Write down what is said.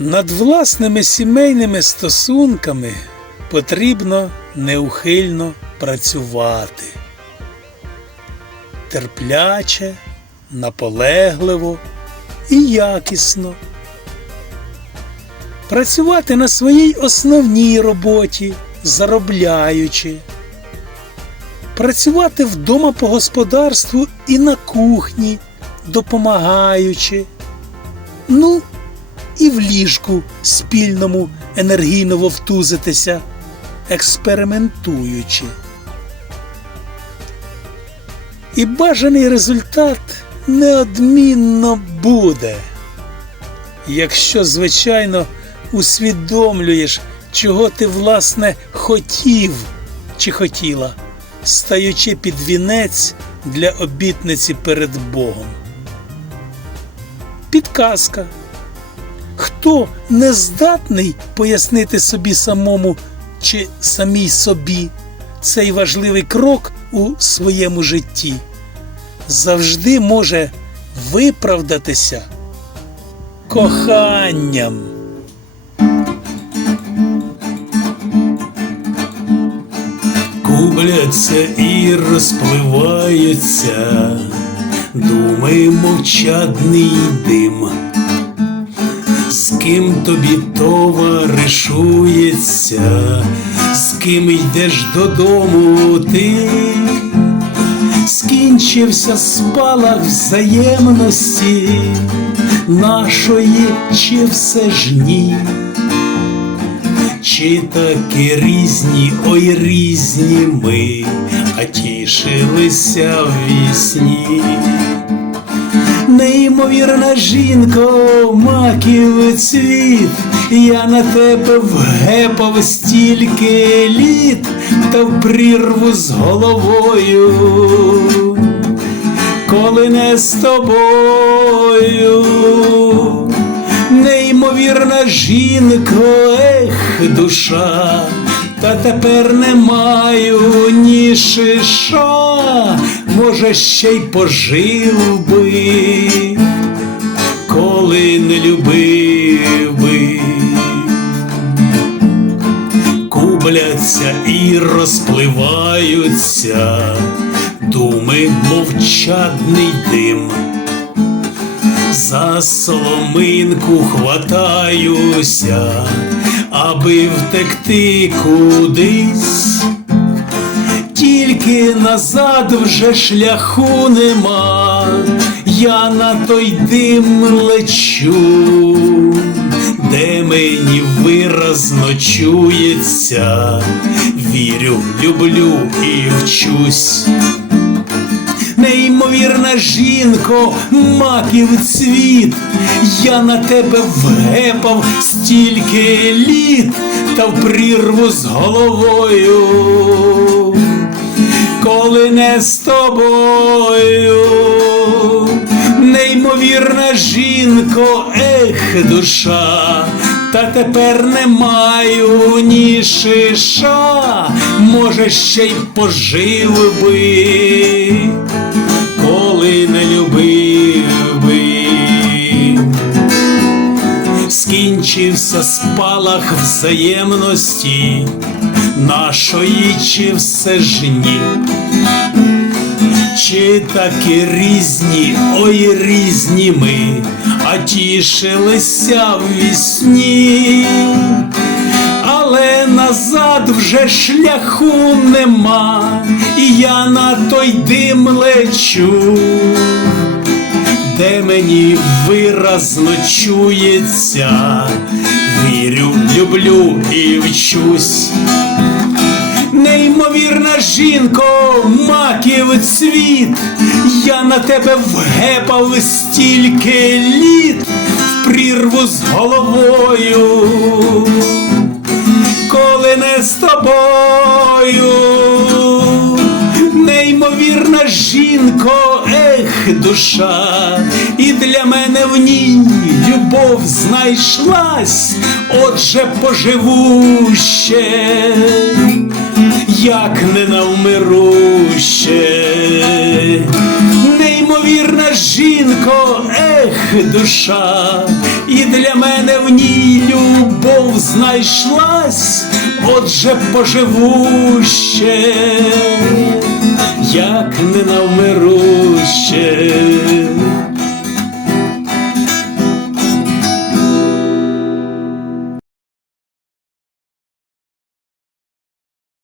Над власними сімейними стосунками потрібно неухильно працювати. Терпляче, наполегливо і якісно. Працювати на своїй основній роботі, заробляючи. Працювати вдома по господарству і на кухні, допомагаючи. Ну, і в ліжку спільному енергійно вовтузитися, експериментуючи. І бажаний результат неодмінно буде. Якщо, звичайно, усвідомлюєш, чого ти власне хотів чи хотіла, стаючи під вінець для обітниці перед Богом. Підказка. Хто не здатний пояснити собі самому чи самій собі цей важливий крок у своєму житті, завжди може виправдатися коханням. Кубляться і розпливаються, думи мовчадний дим з ким тобі товаришується, з ким йдеш додому ти, скінчився спалах взаємності нашої, чи все ж ні, чи таки різні, ой різні ми, а тішилися в вісні неймовірна жінко, маків цвіт, я на тебе вгепав стільки літ, та в прірву з головою, коли не з тобою, неймовірна жінко, ех, душа. Та тепер не маю ні шиша, може, ще й пожив би, коли не любив би, кубляться і розпливаються, думи мовчадний дим. За соломинку хватаюся, аби втекти кудись, тільки назад вже шляху нема, я на той дим лечу, де мені виразно чується, вірю, люблю і вчусь неймовірна жінко, маків цвіт, я на тебе вгепав стільки літ, та в прірву з головою, коли не з тобою, неймовірна жінко, ех, душа. Та тепер не маю ні шиша, може, ще й пожив би, скінчився спалах взаємності нашої, чи все ж ні. Чи таки різні, ой різні ми, а тішилися в вісні, але назад вже шляху нема, і я на той дим лечу, де мені виразно чується, вірю, люблю і вчусь. Неймовірна жінко, маків цвіт, я на тебе вгепав стільки літ. В прірву з головою, коли не з тобою, неймовірна жінко, душа, і для мене в ній любов знайшлась, отже поживу ще. Як не навмируще, неймовірна жінко, ех, душа, і для мене в ній любов знайшлась, отже поживу ще, як не навмируще.